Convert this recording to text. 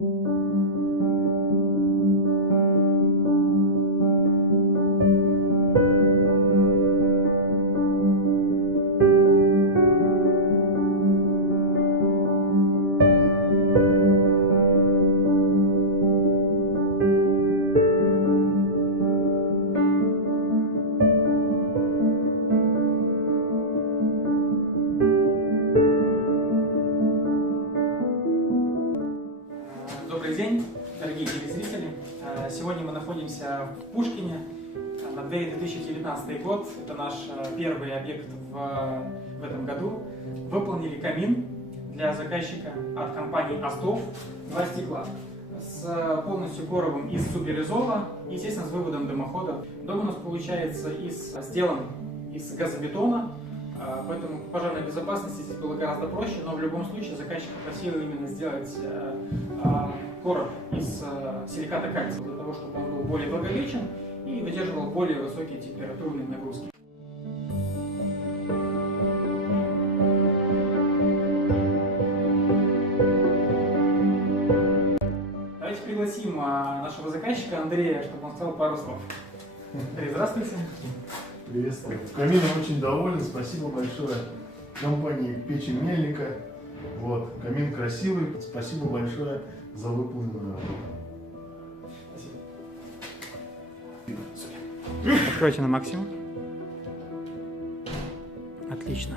Добрый день, дорогие телезрители! Сегодня мы находимся в Пушкине. На дворе 2019 год. Это наш первый объект в этом году. Выполнили камин для заказчика от компании Astov. 2 стекла с полностью коробом из суперизола, естественно, с выводом дымохода. Дом у нас получается сделан из газобетона. Поэтому по пожарной безопасности здесь было гораздо проще, но в любом случае заказчик попросил именно сделать короб из силиката кальция, для того, чтобы он был более долговечен и выдерживал более высокие температурные нагрузки. Давайте пригласим нашего заказчика Андрея, чтобы он сказал пару слов. Андрей, здравствуйте. Приветствую. Камином очень доволен, спасибо большое компании Печи Мельника. Вот, камин красивый, спасибо большое за выполненную работу. Спасибо. Откройте на максимум. Отлично.